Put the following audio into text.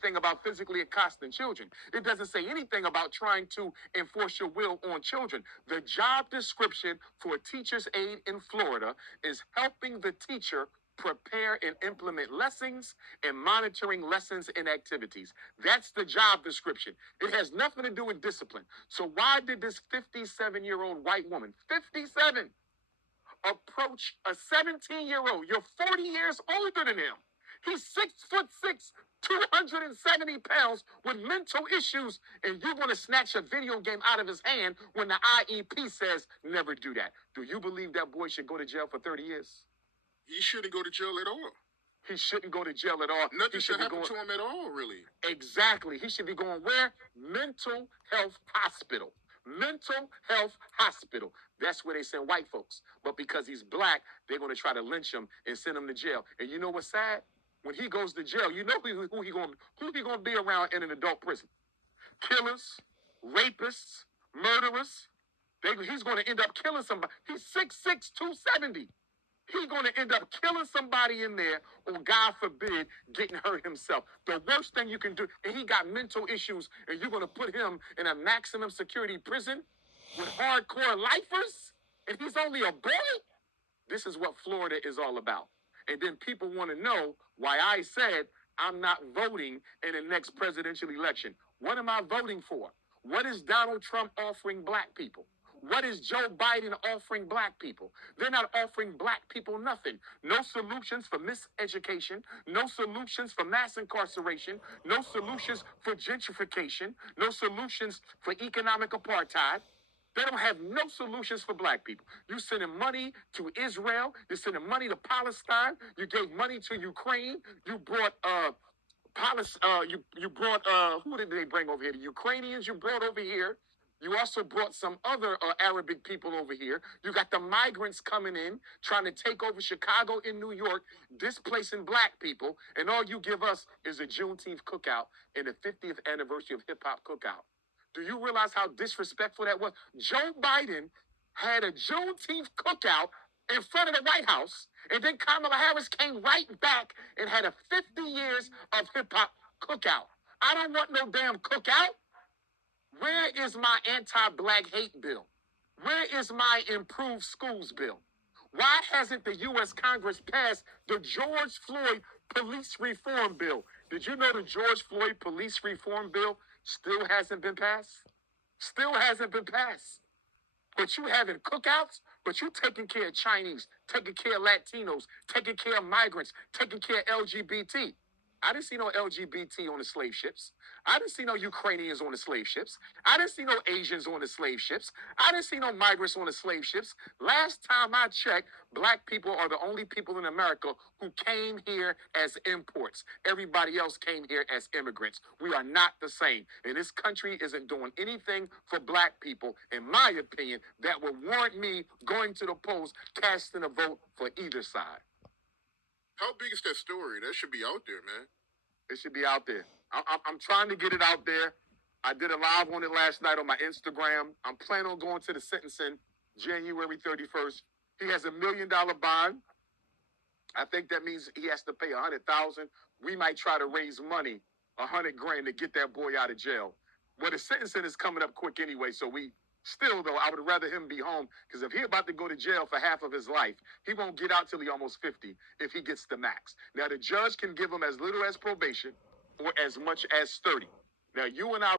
anything about physically accosting children. It doesn't say anything about trying to enforce your will on children. The job description for a teacher's aide in Florida is helping the teacher prepare and implement lessons and monitoring lessons and activities. That's the job description. It has nothing to do with discipline. So why did this 57-year-old white woman, 57, approach a 17-year-old? You're 40 years older than him. He's 6'6", 270 pounds with mental issues, and you're going to snatch a video game out of his hand when the IEP says never do that. Do you believe that boy should go to jail for 30 years? He shouldn't go to jail at all. He shouldn't go to jail at all. Nothing should happen to him at all, really. Exactly. He should be going where? Mental health hospital. Mental health hospital. That's where they send white folks. But because he's black, they're going to try to lynch him and send him to jail. And you know what's sad? When he goes to jail, you know who he going to be around in an adult prison? Killers, rapists, murderers. He's going to end up killing somebody. He's 6'6", 270. He's going to end up killing somebody in there, or God forbid, getting hurt himself. The worst thing you can do, and he got mental issues, and you're going to put him in a maximum security prison with hardcore lifers, and he's only a boy? This is what Florida is all about. And then people want to know why I said I'm not voting in the next presidential election. What am I voting for? What is Donald Trump offering black people? What is Joe Biden offering black people? They're not offering black people nothing. No solutions for miseducation, no solutions for mass incarceration, no solutions for gentrification, no solutions for economic apartheid. They don't have no solutions for black people. You're sending money to Israel. You're sending money to Palestine. You gave money to Ukraine. You brought who did they bring over here? The Ukrainians you brought over here. You also brought some other Arabic people over here. You got the migrants coming in, trying to take over Chicago and New York, displacing black people. And all you give us is a Juneteenth cookout and the 50th anniversary of hip-hop cookout. Do you realize how disrespectful that was? Joe Biden had a Juneteenth cookout in front of the White House, and then Kamala Harris came right back and had a 50 years of hip-hop cookout. I don't want no damn cookout. Where is my anti-black hate bill? Where is my improved schools bill? Why hasn't the U.S. Congress passed the George Floyd police reform bill? Did you know the George Floyd police reform bill still hasn't been passed? Still hasn't been passed. But you having cookouts, but you taking care of Chinese, taking care of Latinos, taking care of migrants, taking care of LGBT. I didn't see no LGBT on the slave ships. I didn't see no Ukrainians on the slave ships. I didn't see no Asians on the slave ships. I didn't see no migrants on the slave ships. Last time I checked, black people are the only people in America who came here as imports. Everybody else came here as immigrants. We are not the same. And this country isn't doing anything for black people, in my opinion, that would warrant me going to the polls, casting a vote for either side. How big is that story? That should be out there, man. It should be out there. I'm trying to get it out there. I did a live on it last night on my Instagram. I'm planning on going to the sentencing January 31st. He has $1 million bond. I think that means he has to pay $100,000. We might try to raise money, $100,000 to get that boy out of jail. Well, the sentencing is coming up quick anyway, so still, though, I would rather him be home, because if he's about to go to jail for half of his life, he won't get out till he almost 50 if he gets the max. Now, the judge can give him as little as probation or as much as 30. Now, you and I